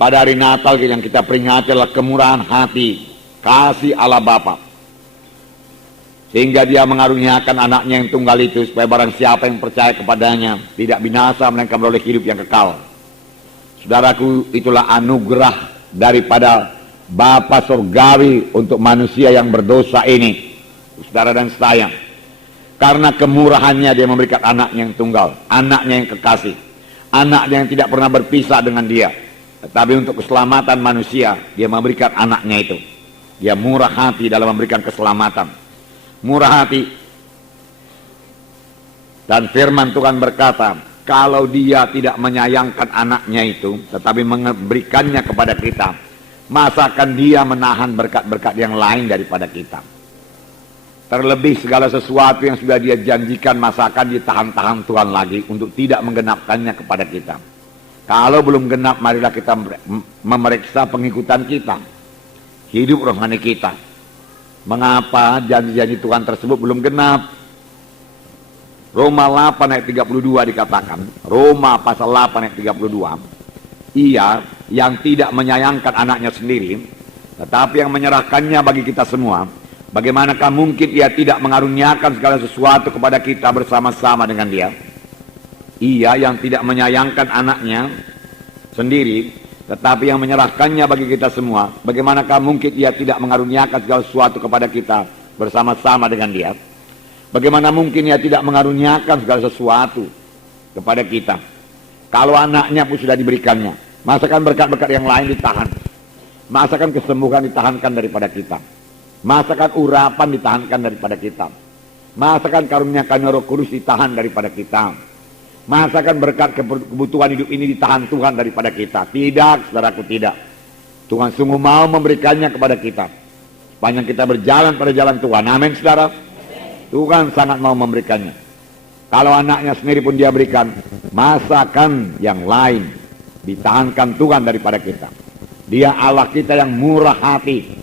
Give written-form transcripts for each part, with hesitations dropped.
pada hari Natal yang kita peringati adalah kemurahan hati, kasih Allah Bapa. Sehingga dia mengaruniakan anaknya yang tunggal itu, supaya barang siapa yang percaya kepadanya tidak binasa, melainkan beroleh hidup yang kekal. Saudaraku, itulah anugerah daripada Bapa Surgawi untuk manusia yang berdosa ini, saudara dan saya. Karena kemurahannya dia memberikan anaknya yang tunggal, anaknya yang kekasih, anaknya yang tidak pernah berpisah dengan dia. Tetapi untuk keselamatan manusia, dia memberikan anaknya itu. Dia murah hati dalam memberikan keselamatan. Murah hati. Dan firman Tuhan berkata, kalau dia tidak menyayangkan anaknya itu, tetapi memberikannya kepada kita, masakan dia menahan berkat-berkat yang lain daripada kita. Terlebih segala sesuatu yang sudah dia janjikan, masakan ditahan-tahan Tuhan lagi untuk tidak menggenapkannya kepada kita. Kalau belum genap, marilah kita memeriksa pengikutan kita, hidup rohani kita. Mengapa janji-janji Tuhan tersebut belum genap? Roma 8 ayat 32 dikatakan, Roma pasal 8 ayat 32, ia yang tidak menyayangkan anaknya sendiri, tetapi yang menyerahkannya bagi kita semua, bagaimanakah mungkin ia tidak mengaruniakan segala sesuatu kepada kita bersama-sama dengan dia? Ia yang tidak menyayangkan anaknya sendiri, tetapi yang menyerahkannya bagi kita semua, bagaimanakah mungkin ia tidak mengaruniakan segala sesuatu kepada kita bersama-sama dengan dia? Bagaimana mungkin ia tidak mengaruniakan segala sesuatu kepada kita? Kalau anaknya pun sudah diberikannya, masakan berkat-berkat yang lain ditahan? Masakan kesembuhan ditahankan daripada kita? Masakan urapan ditahankan daripada kita? Masakan karunia-karunia Roh Kudus ditahan daripada kita? Masakan berkat kebutuhan hidup ini ditahan Tuhan daripada kita? Tidak, saudaraku, tidak. Tuhan sungguh mau memberikannya kepada kita, sepanjang kita berjalan pada jalan Tuhan. Amin, saudara. Tuhan sangat mau memberikannya. Kalau anaknya sendiri pun dia berikan, masakan yang lain ditahankan Tuhan daripada kita? Dia Allah kita yang murah hati.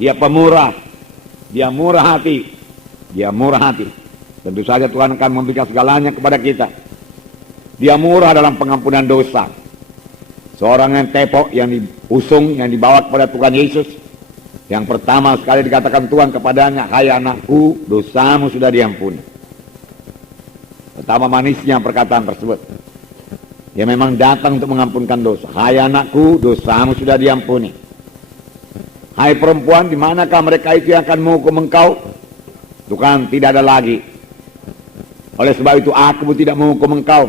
Dia pemurah. Dia murah hati. Dia murah hati. Tentu saja Tuhan akan memberikan segalanya kepada kita. Dia murah dalam pengampunan dosa. Seorang yang tepok, yang diusung, yang dibawa kepada Tuhan Yesus, yang pertama sekali dikatakan Tuhan kepadanya, hai anakku, dosamu sudah diampuni. Pertama manisnya perkataan tersebut. Dia memang datang untuk mengampunkan dosa. Hai anakku, dosamu sudah diampuni. Hai perempuan, di manakah mereka itu yang akan menghukum engkau? Tuhan, tidak ada lagi. Oleh sebab itu aku pun tidak menghukum engkau,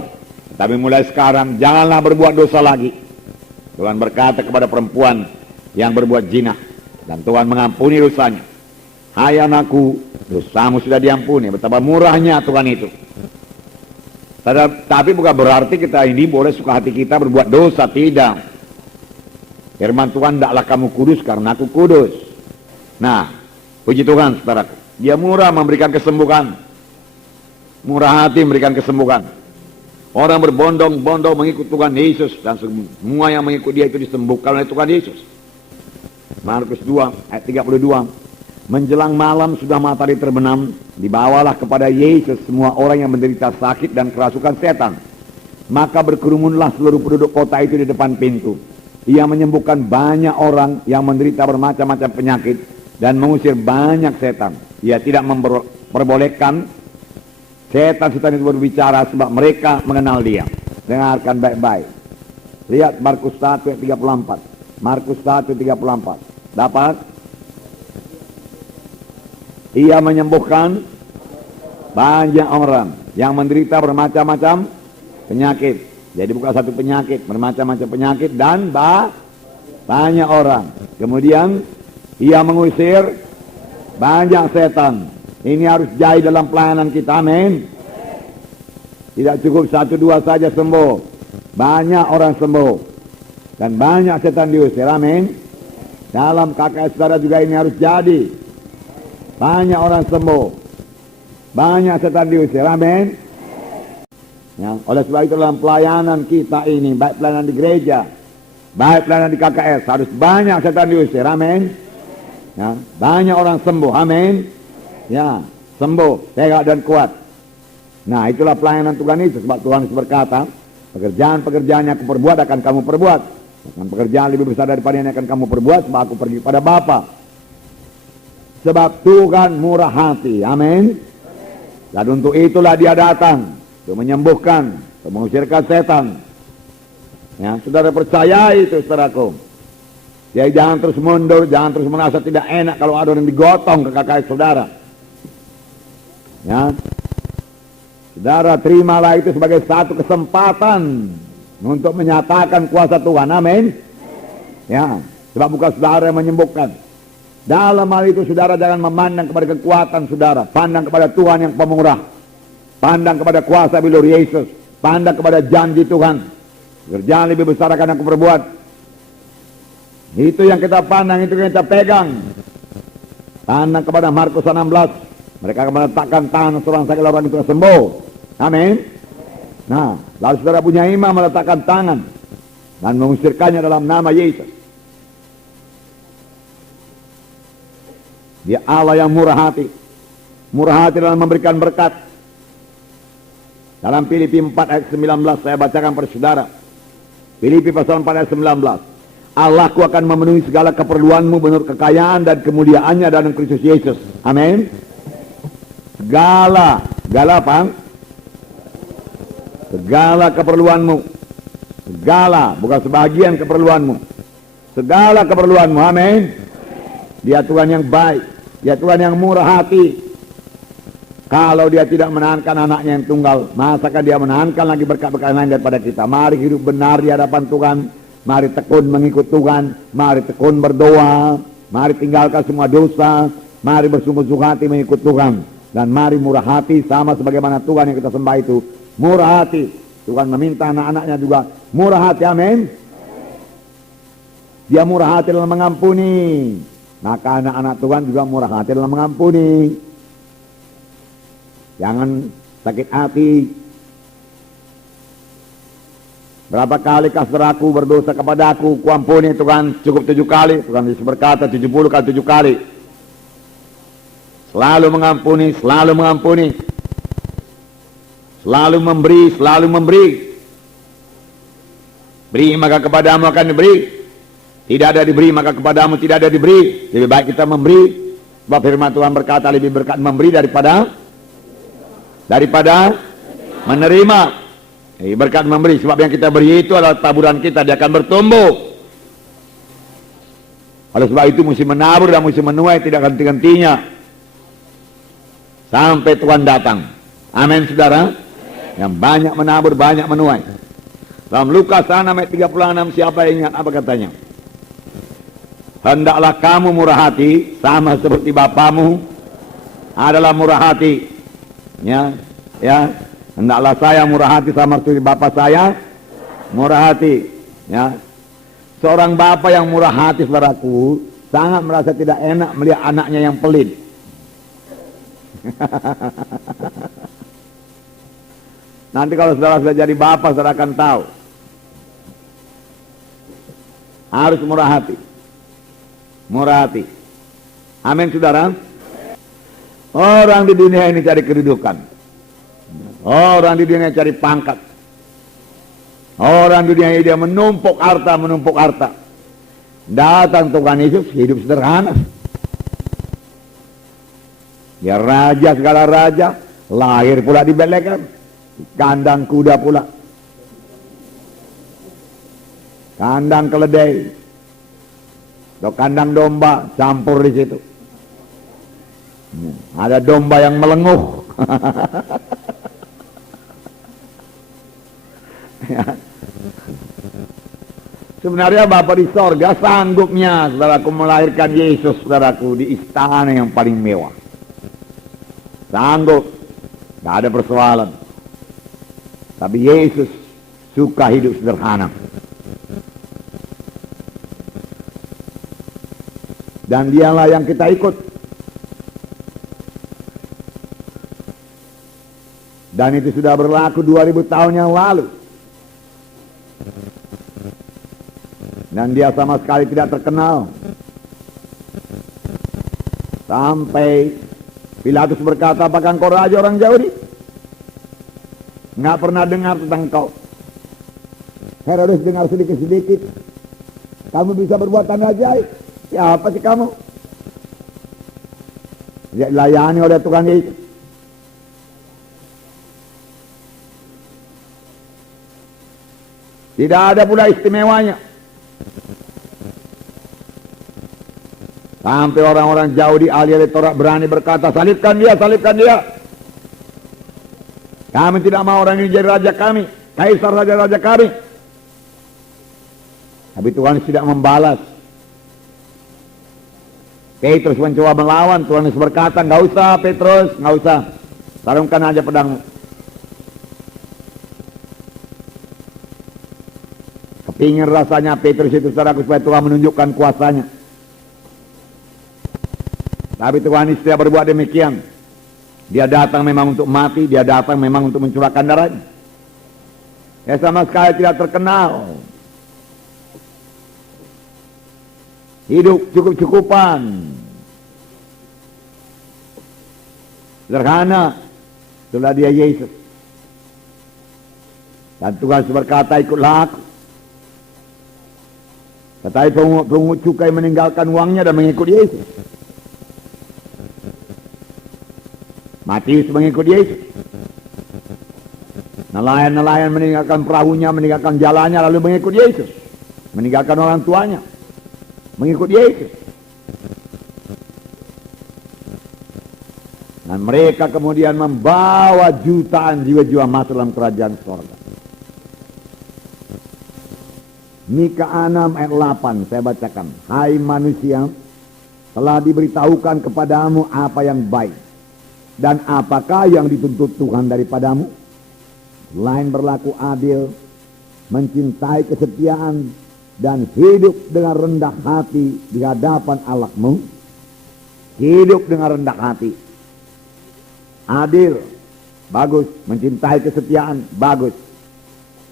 tapi mulai sekarang janganlah berbuat dosa lagi. Tuhan berkata kepada perempuan yang berbuat zina, dan Tuhan mengampuni dosanya. Hai anakku, dosamu sudah diampuni. Betapa murahnya Tuhan itu. Tapi bukan berarti kita ini boleh suka hati kita berbuat dosa, tidak. Firman Tuhan, tidaklah kamu kudus karena aku kudus. Nah, puji Tuhan saudaraku, dia murah memberikan kesembuhan. Murah hati memberikan kesembuhan. Orang berbondong-bondong mengikut Tuhan Yesus, dan semua yang mengikut dia itu disembuhkan oleh Tuhan Yesus. Markus 2 ayat 32. Menjelang malam sudah matahari terbenam, dibawalah kepada Yesus semua orang yang menderita sakit dan kerasukan setan. Maka berkerumunlah seluruh penduduk kota itu di depan pintu. Ia menyembuhkan banyak orang yang menderita bermacam-macam penyakit dan mengusir banyak setan. Ia tidak memperbolehkan setan-setan itu berbicara, sebab mereka mengenal dia. Dengarkan baik-baik. Lihat Markus 1 ayat 34. Markus 1 ayat 34. Dapat? Ia menyembuhkan banyak orang yang menderita bermacam-macam penyakit. Jadi bukan satu penyakit, bermacam-macam penyakit dan banyak orang. Kemudian ia mengusir banyak setan. Ini harus jadi dalam pelayanan kita, amin. Tidak cukup 1-2 saja sembuh, banyak orang sembuh dan banyak setan diusir, amin. Dalam KKS saudara juga ini harus jadi. Banyak orang sembuh, banyak setan diusir, amin. Ya, oleh sebab itu dalam pelayanan kita ini, baik pelayanan di gereja, baik pelayanan di KKS, harus banyak setan diusir, amin. Ya, banyak orang sembuh, amin. Ya, sembuh, tegak dan kuat. Nah, itulah pelayanan Tuhan Yesus. Sebab Tuhan Yesus berkata, pekerjaan-pekerjaan yang aku perbuat akan kamu perbuat, Dengan pekerjaan lebih besar daripada yang akan kamu perbuat, sebab aku pergi pada Bapa. Sebab Tuhan murah hati. Amin. Dan untuk itulah dia datang, untuk menyembuhkan, untuk mengusirkan setan. Ya, saudara percaya itu, saudaraku. Jadi jangan terus mundur, jangan terus merasa tidak enak kalau ada yang digotong ke kaki saudara. Ya, saudara terimalah itu sebagai satu kesempatan untuk menyatakan kuasa Tuhan. Amin. Ya, sebab bukan saudara yang menyembuhkan. Dalam hal itu saudara jangan memandang kepada kekuatan saudara, pandang kepada Tuhan yang pemurah, pandang kepada kuasa bilur Yesus, pandang kepada janji Tuhan. Kerjaan lebih besar akan aku perbuat. Itu yang kita pandang, itu yang kita pegang. Pandang kepada Markus 16, mereka akan meletakkan tangan seorang sakit orang itu sembuh. Amin. Nah, lalu saudara punya iman meletakkan tangan dan mengusirkannya dalam nama Yesus. Dia Allah yang murah hati. Murah hati dalam memberikan berkat. Dalam Filipi 4 ayat 19 saya bacakan pada saudara. Filipi pasal 4 ayat 19. Allahku akan memenuhi segala keperluanmu menurut kekayaan dan kemuliaannya dalam Kristus Yesus. Amin. Segala apa? Segala keperluanmu. Segala, bukan sebagian keperluanmu. Segala keperluanmu. Amin. Dia Tuhan yang baik. Dia Tuhan yang murah hati. Kalau dia tidak menahankan anaknya yang tunggal, masakan dia menahankan lagi berkat-berkat lain daripada kita. Mari hidup benar di hadapan Tuhan. Mari tekun mengikut Tuhan. Mari tekun berdoa. Mari tinggalkan semua dosa. Mari bersungguh-sungguh hati mengikut Tuhan. Dan mari murah hati sama sebagaimana Tuhan yang kita sembah itu. Murah hati. Tuhan meminta anak-anaknya juga murah hati. Amin. Dia murah hati dalam mengampuni. Maka anak-anak Tuhan juga murah hati dalam mengampuni. Jangan sakit hati. Berapa kali saudaraku berdosa kepadaku, kuampuni Tuhan, cukup 7 kali. Tuhan Yesus berkata 70 kali 7 kali. Selalu mengampuni, selalu mengampuni. Selalu memberi, selalu memberi. Beri maka kepadamu akan diberi. Tidak ada diberi maka kepadamu tidak ada diberi. Lebih baik kita memberi. Sebab firman Tuhan berkata lebih berkat memberi daripada menerima. Berkat memberi. Sebab yang kita beri itu adalah taburan kita. Dia akan bertumbuh. Oleh sebab itu mesti menabur dan mesti menuai. Tidak henti-hentinya sampai Tuhan datang. Amin saudara. Yang banyak menabur banyak menuai. Dalam Lukas 6 ayat 36 siapa yang ingat apa katanya? Hendaklah kamu murah hati sama seperti Bapamu adalah murah hati. Ya. Hendaklah saya murah hati sama seperti Bapa saya murah hati. Ya. Seorang bapa yang murah hati, saudaraku, sangat merasa tidak enak melihat anaknya yang pelit. Nanti kalau saudara sudah jadi bapa, saudara akan tahu. Harus murah hati. Murah hati. Amin saudara. Orang di dunia ini cari kedudukan. Orang di dunia cari pangkat. Orang di dunia ini dia menumpuk harta. Datang Tuhan Yesus hidup sederhana. Ya raja segala raja, lahir pula di Betlehem, kandang kuda pula, kandang keledai, atau kandang domba campur di situ. Ada domba yang melenguh. Ya. Sebenarnya Bapa di sorga sanggupnya saudaraku melahirkan Yesus saudaraku di istana yang paling mewah. Sanggup, gak ada persoalan. Tapi Yesus suka hidup sederhana. Dan dialah yang kita ikut. Dan itu sudah berlaku 2000 tahun yang lalu. Dan dia sama sekali tidak terkenal. Sampai Pilatus berkata, apakah engkau raja orang Yahudi? Nggak pernah dengar tentang engkau. Herodes dengar sedikit-sedikit. Kamu bisa berbuat tanda ajaib. Siapa sih kamu? Dia dilayani oleh tukang itu. Tidak ada pula istimewanya. Sampai orang-orang jauh di ahli Taurat berani berkata, salibkan dia, salibkan dia. Kami tidak mau orang ini jadi raja kami. Kaisar raja-raja kami. Tapi Tuhan tidak membalas. Petrus mencoba melawan. Tuhan Yesus berkata, nggak usah Petrus, nggak usah. Tarungkan aja pedangmu. Kepingin rasanya Petrus itu saudaraku supaya Tuhan menunjukkan kuasanya. Tapi Tuhan Yesus tidak berbuat demikian. Dia datang memang untuk mati, dia datang memang untuk mencurahkan darahnya. Ya sama sekali tidak terkenal. Hidup cukup-cukupan. Sederhana. Itulah dia Yesus. Dan Tuhan berkata, ikutlah aku. Tetapi pungut cukai meninggalkan uangnya dan mengikut Yesus. Matius mengikut Yesus. Nelayan-nelayan meninggalkan perahunya, meninggalkan jalannya, lalu mengikut Yesus. Meninggalkan orang tuanya. Mengikut Yesus. Dan mereka kemudian membawa jutaan jiwa-jiwa masuk dalam kerajaan surga. Mika 6 ayat 8 saya bacakan. Hai manusia, telah diberitahukan kepadamu apa yang baik. Dan apakah yang dituntut Tuhan daripadamu? Selain berlaku adil, mencintai kesetiaan, dan hidup dengan rendah hati di hadapan Allahmu. Hidup dengan rendah hati. Adil, bagus. Mencintai kesetiaan, bagus.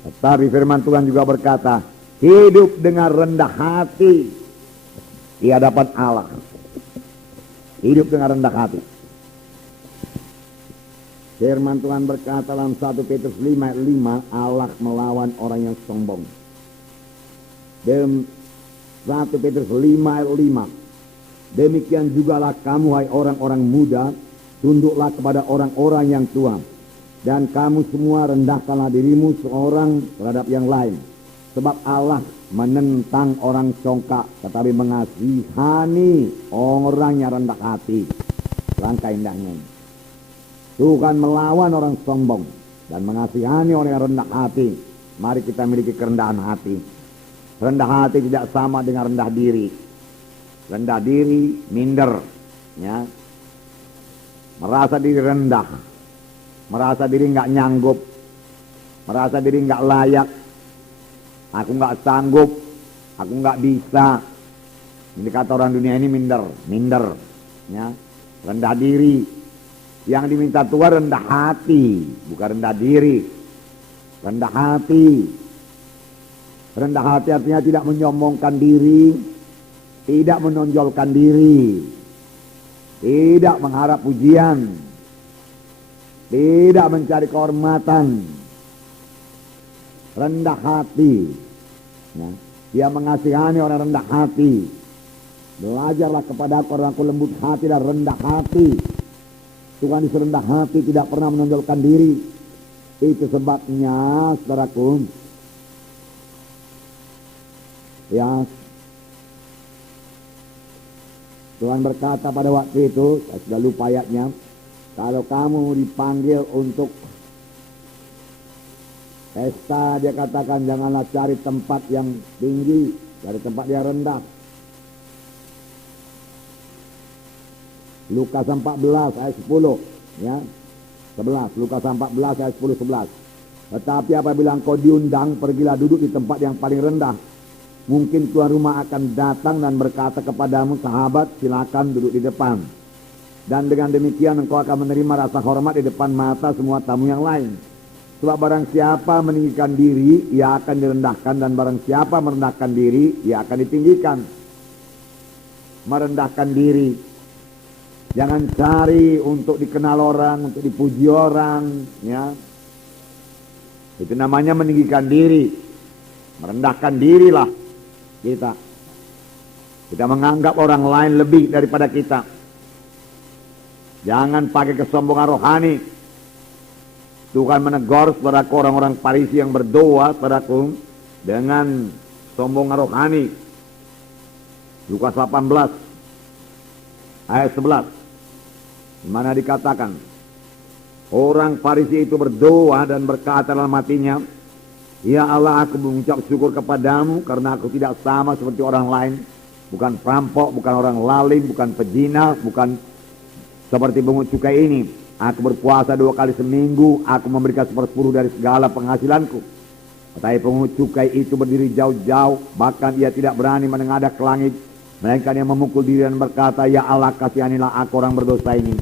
Tetapi firman Tuhan juga berkata, hidup dengan rendah hati di hadapan Allah. Hidup dengan rendah hati. Firman Tuhan berkata dalam 1 Petrus 5 ayat 5, Allah melawan orang yang sombong. Dalam 1 Petrus 5 ayat 5, demikian jugalah kamu hai orang-orang muda, tunduklah kepada orang-orang yang tua, dan kamu semua rendahkanlah dirimu seorang terhadap yang lain, sebab Allah menentang orang congkak, tetapi mengasihani orang yang rendah hati. Langkah indahnya. Tuhan melawan orang sombong dan mengasihani orang yang rendah hati. Mari kita miliki kerendahan hati. Rendah hati tidak sama dengan rendah diri. Rendah diri, minder, ya. Merasa diri rendah, merasa diri nggak nyanggup, merasa diri nggak layak. Aku nggak sanggup, aku nggak bisa. Ini kata orang dunia ini minder, ya. Rendah diri. Yang diminta Tuhan rendah hati, bukan rendah diri. Rendah hati. Rendah hati artinya tidak menyombongkan diri, tidak menonjolkan diri, tidak mengharap pujian, tidak mencari kehormatan. Rendah hati, ya. Dia mengasihani orang rendah hati. Belajarlah kepada aku lembut hati dan rendah hati. Tuhan Yesus rendah hati, tidak pernah menonjolkan diri. Itu sebabnya, saudaraku, ya, Tuhan berkata pada waktu itu, saya sudah lupa ayatnya, kalau kamu dipanggil untuk pesta, dia katakan janganlah cari tempat yang tinggi, cari tempat yang rendah. Lukas 14 ayat 10, ya, 11, Lukas 14 ayat 10, 11. Tetapi apabila engkau diundang, pergilah duduk di tempat yang paling rendah. Mungkin tuan rumah akan datang dan berkata kepadamu, sahabat, silakan duduk di depan. Dan dengan demikian engkau akan menerima rasa hormat di depan mata semua tamu yang lain. Sebab barang siapa meninggikan diri, ia akan direndahkan, dan barang siapa merendahkan diri, ia akan ditinggikan. Merendahkan diri. Jangan cari untuk dikenal orang, untuk dipuji orang, ya. Itu namanya meninggikan diri. Merendahkan dirilah kita. Kita menganggap orang lain lebih daripada kita. Jangan pakai kesombongan rohani. Tuhan menegur saudaraku orang-orang Farisi yang berdoa saudaraku dengan sombongan rohani. Lukas 18 ayat 11, di mana dikatakan orang Farisi itu berdoa dan berkata dalam hatinya, "Ya Allah, aku mengucap syukur kepadamu karena aku tidak sama seperti orang lain, bukan perampok, bukan orang lalim, bukan pezina, bukan seperti pungut cukai ini. Aku berpuasa 2 kali seminggu, aku memberikan 1/10 dari segala penghasilanku." Tetapi pungut cukai itu berdiri jauh-jauh, bahkan ia tidak berani menengadah ke langit, melainkan dia memukul diri dan berkata, "Ya Allah, kasihanilah aku orang berdosa ini.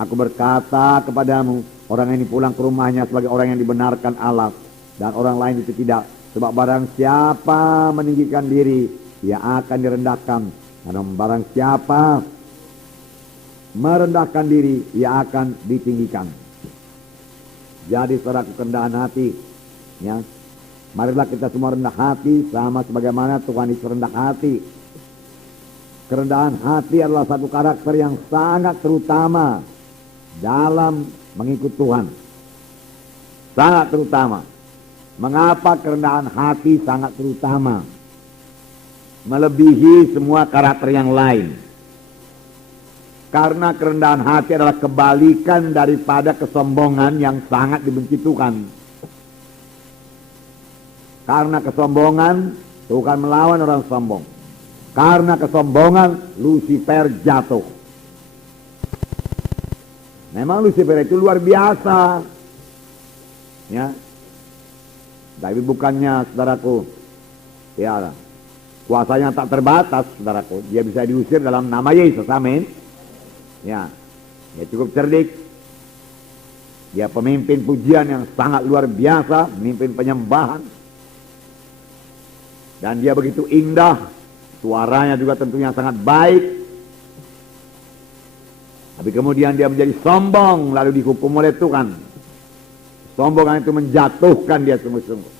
Aku berkata kepadamu, orang ini pulang ke rumahnya sebagai orang yang dibenarkan Allah, dan orang lain itu tidak. Sebab barang siapa meninggikan diri, ia akan direndahkan. Dan barang siapa merendahkan diri, ia akan ditinggikan." Jadi saudaraku, kerendahan hati, ya, marilah kita semua rendah hati sama sebagaimana Tuhan Yesus rendah hati. Kerendahan hati adalah satu karakter yang sangat terutama dalam mengikut Tuhan. Sangat terutama. Mengapa kerendahan hati sangat terutama? Melebihi semua karakter yang lain. Karena kerendahan hati adalah kebalikan daripada kesombongan yang sangat dibenci Tuhan. Karena kesombongan, Tuhan melawan orang sombong. Karena kesombongan, Lucifer jatuh. Memang Lucifer itu luar biasa, ya. Tapi bukannya, saudaraku, ya, kuasanya tak terbatas, saudaraku. Dia bisa diusir dalam nama Yesus, amin. Ya, dia cukup cerdik. Dia pemimpin pujian yang sangat luar biasa, pemimpin penyembahan. Dan dia begitu indah. Suaranya juga tentunya sangat baik. Tapi kemudian dia menjadi sombong, lalu dihukum oleh Tuhan. Sombongan itu menjatuhkan dia sungguh-sungguh.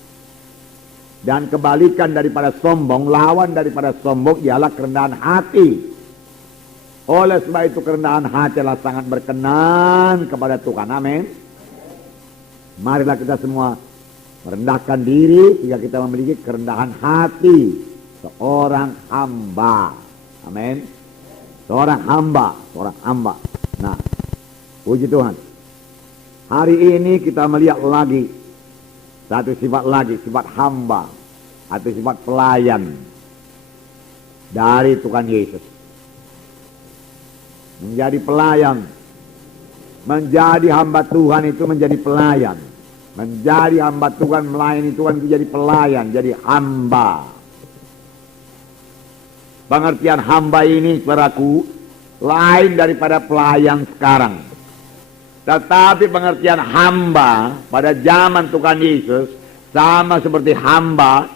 Dan kebalikan daripada sombong, lawan daripada sombong ialah kerendahan hati. Oleh sebab itu kerendahan hati adalah sangat berkenan kepada Tuhan. Amin. Marilah kita semua merendahkan diri sehingga kita memiliki kerendahan hati. Seorang hamba. Amin. Seorang hamba. Nah, puji Tuhan. Hari ini kita melihat lagi satu sifat lagi, sifat hamba atau sifat pelayan dari Tuhan Yesus. Menjadi pelayan. Menjadi hamba Tuhan itu menjadi pelayan. Menjadi hamba Tuhan, melayani Tuhan itu jadi pelayan, jadi hamba. Pengertian hamba ini, saudaraku, lain daripada pelayan sekarang. Tetapi pengertian hamba pada zaman Tuhan Yesus sama seperti hamba,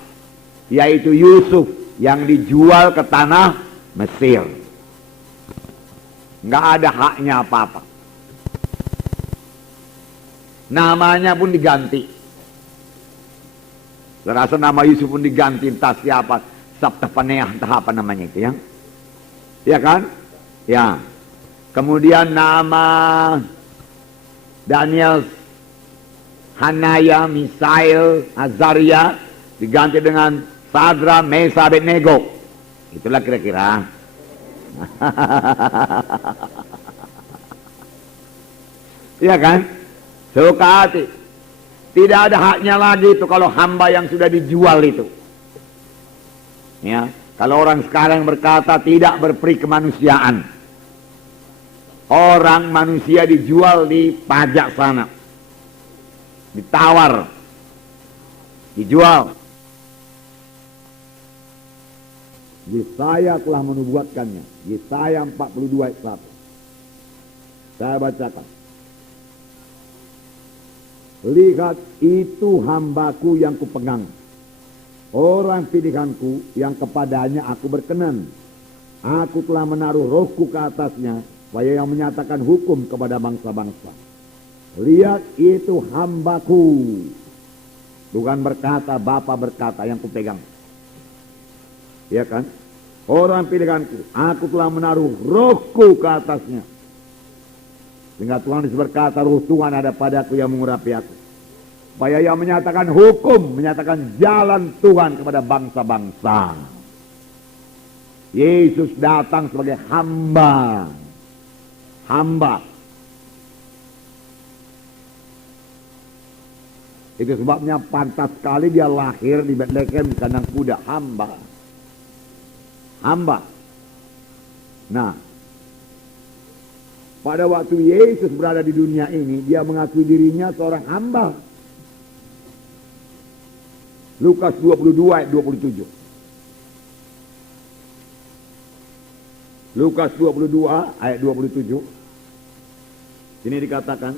yaitu Yusuf yang dijual ke tanah Mesir. Nggak ada haknya apa-apa. Namanya pun diganti. Saya rasa nama Yusuf pun diganti, entah siapa. Sabta Paneah, entah apa namanya itu, ya. Ya kan? Ya. Kemudian nama Daniel, Hanaya, Misael, Azaria diganti dengan Sadra, Mesa, Abednego. Itulah kira-kira. Iya kan? Suka hati. Tidak ada haknya lagi itu kalau hamba yang sudah dijual itu. Ya, kalau orang sekarang berkata tidak berperi kemanusiaan. Orang manusia dijual di pajak sana. Ditawar. Dijual. Yesaya telah menubuatkannya. Yesaya 42 ayat 1. Saya bacakan. Lihat, itu hambaku yang kupegang, orang pilihanku yang kepadanya aku berkenan. Aku telah menaruh rohku ke atasnya, supaya yang menyatakan hukum kepada bangsa-bangsa. Lihat, itu hambaku. Tuhan berkata, Bapa berkata, yang kupegang. Ya kan? orang pilihanku, aku telah menaruh rohku ke atasnya. Sehingga Tuhan Yesus berkata, roh Tuhan ada padaku yang mengurapi aku. Supaya ia menyatakan hukum, menyatakan jalan Tuhan kepada bangsa-bangsa. Yesus datang sebagai hamba. Hamba. Itu sebabnya pantas sekali dia lahir di Bethlehem di kandang kuda. Hamba. Hamba. Nah, pada waktu Yesus berada di dunia ini, dia mengakui dirinya seorang hamba. Lukas 22 ayat 27. Lukas 22 ayat 27. Ini dikatakan,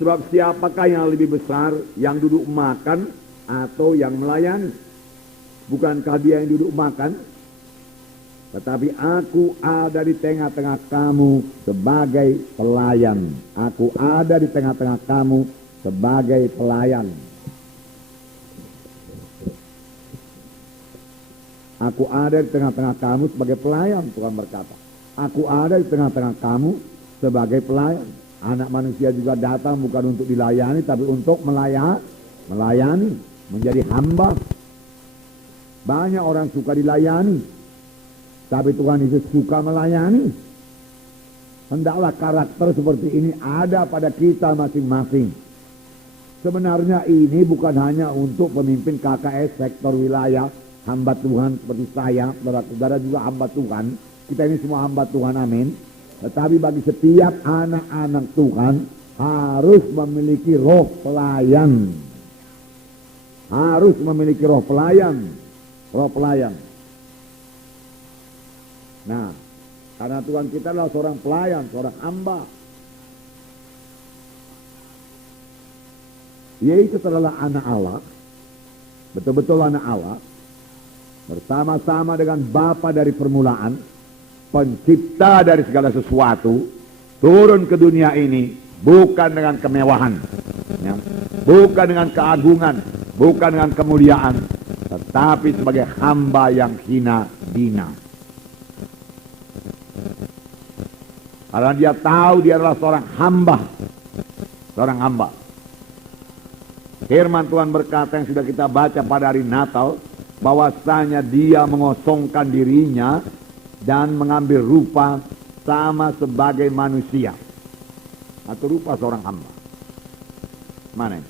sebab siapakah yang lebih besar, yang duduk makan atau yang melayani? Bukankah dia yang duduk makan? Tetapi aku ada di tengah-tengah kamu sebagai pelayan. Aku ada di tengah-tengah kamu sebagai pelayan. Aku ada di tengah-tengah kamu sebagai pelayan, Tuhan berkata. Aku ada di tengah-tengah kamu sebagai pelayan. Anak manusia juga datang bukan untuk dilayani, tapi untuk melayani, menjadi hamba. Banyak orang suka dilayani, tapi Tuhan Yesus suka melayani. Hendaklah karakter seperti ini ada pada kita masing-masing. Sebenarnya ini bukan hanya untuk pemimpin KKS sektor wilayah, hamba Tuhan seperti saya, saudara-saudara juga hamba Tuhan. Kita ini semua hamba Tuhan, amin. Tetapi bagi setiap anak-anak Tuhan harus memiliki roh pelayan. Harus memiliki roh pelayan. Roh pelayan. Nah, karena Tuhan kita adalah seorang pelayan, seorang hamba. Yesus adalah anak Allah, betul-betul anak Allah, bersama-sama dengan Bapa dari permulaan, pencipta dari segala sesuatu, turun ke dunia ini bukan dengan kemewahan, ya, bukan dengan keagungan, bukan dengan kemuliaan, tetapi sebagai hamba yang hina dina. Karena dia tahu dia adalah seorang hamba. Seorang hamba. Firman Tuhan berkata yang sudah kita baca pada hari Natal, bahwasanya dia mengosongkan dirinya dan mengambil rupa sama sebagai manusia. Atau rupa seorang hamba. Mana ini?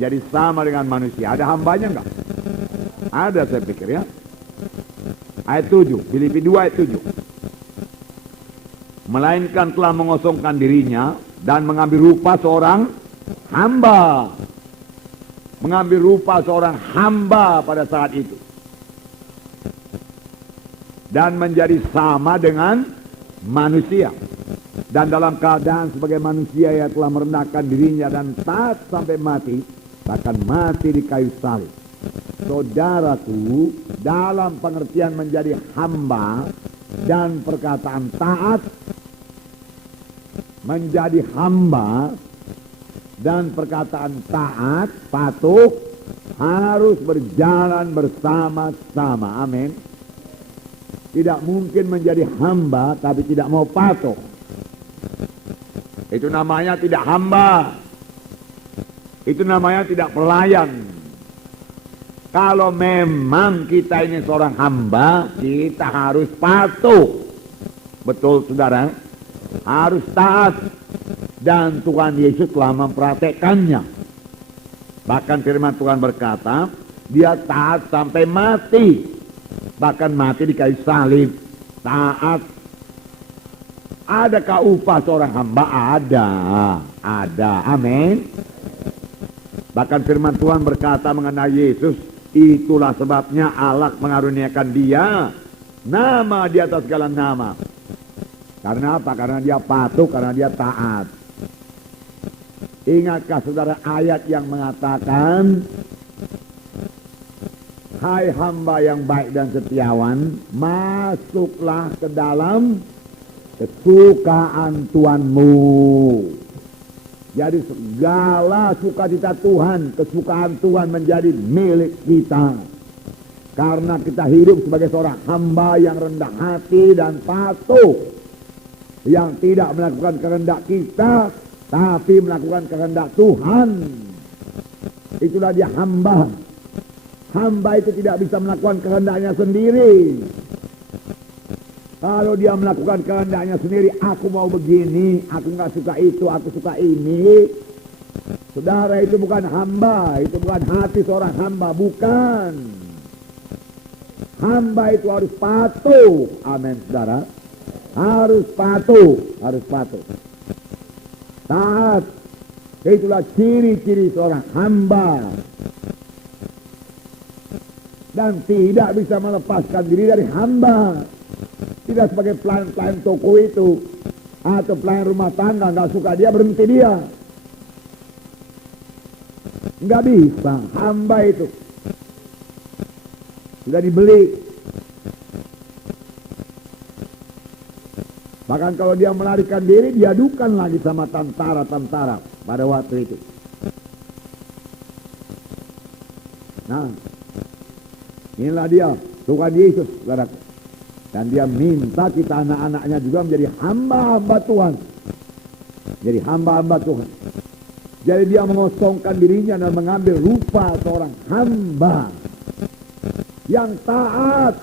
Jadi sama dengan manusia. Ada hambanya enggak? Ada, saya pikir, ya. Ayat 7, Filipi 2 ayat 7. Melainkan telah mengosongkan dirinya dan mengambil rupa seorang hamba. Mengambil rupa seorang hamba pada saat itu. Dan menjadi sama dengan manusia. Dan dalam keadaan sebagai manusia ia telah merendahkan dirinya dan taat sampai mati. Bahkan mati di kayu salib. Saudaraku, dalam pengertian menjadi hamba dan perkataan taat, menjadi hamba dan perkataan taat, patuh, harus berjalan bersama-sama. Amin. Tidak mungkin menjadi hamba tapi tidak mau patuh. Itu namanya tidak hamba. Itu namanya tidak pelayan. Kalau memang kita ini seorang hamba, kita harus patuh. Betul, saudara? Harus taat. Dan Tuhan Yesus telah mempraktekannya. Bahkan firman Tuhan berkata, dia taat sampai mati. Bahkan mati di kayu salib. Taat. Adakah upah seorang hamba? Ada. Amin. Bahkan firman Tuhan berkata mengenai Yesus, itulah sebabnya Allah mengaruniakan dia nama di atas segala nama. Karena apa? Karena dia patuh, karena dia taat. Ingatkah saudara ayat yang mengatakan, hai hamba yang baik dan setiawan, masuklah ke dalam kesukaan Tuhanmu. Jadi segala sukacita Tuhan, kesukaan Tuhan menjadi milik kita. Karena kita hidup sebagai seorang hamba yang rendah hati dan patuh, yang tidak melakukan kehendak kita, tapi melakukan kehendak Tuhan. Itulah dia hamba. Hamba itu tidak bisa melakukan kehendaknya sendiri. Kalau dia melakukan kehendaknya sendiri, aku mau begini, aku nggak suka itu, aku suka ini. Saudara, itu bukan hamba, itu bukan hati seorang hamba, bukan. Hamba itu harus patuh. Amin, saudara. Harus patuh, harus patuh. Taat. Itulah ciri-ciri seorang hamba. Dan tidak bisa melepaskan diri dari hamba. Tidak sebagai pelayan-pelayan toko itu atau pelayan rumah tangga, nggak suka dia, berhenti dia. Nggak bisa. Hamba itu sudah dibeli. Bahkan kalau dia melarikan diri, diadukan lagi sama tentara-tentara pada waktu itu. Nah, inilah dia Tuhan Yesus, saudaraku. Dan dia minta kita anak-anaknya juga menjadi hamba-hamba Tuhan. Jadi hamba-hamba Tuhan. Jadi dia mengosongkan dirinya dan mengambil rupa seorang hamba yang taat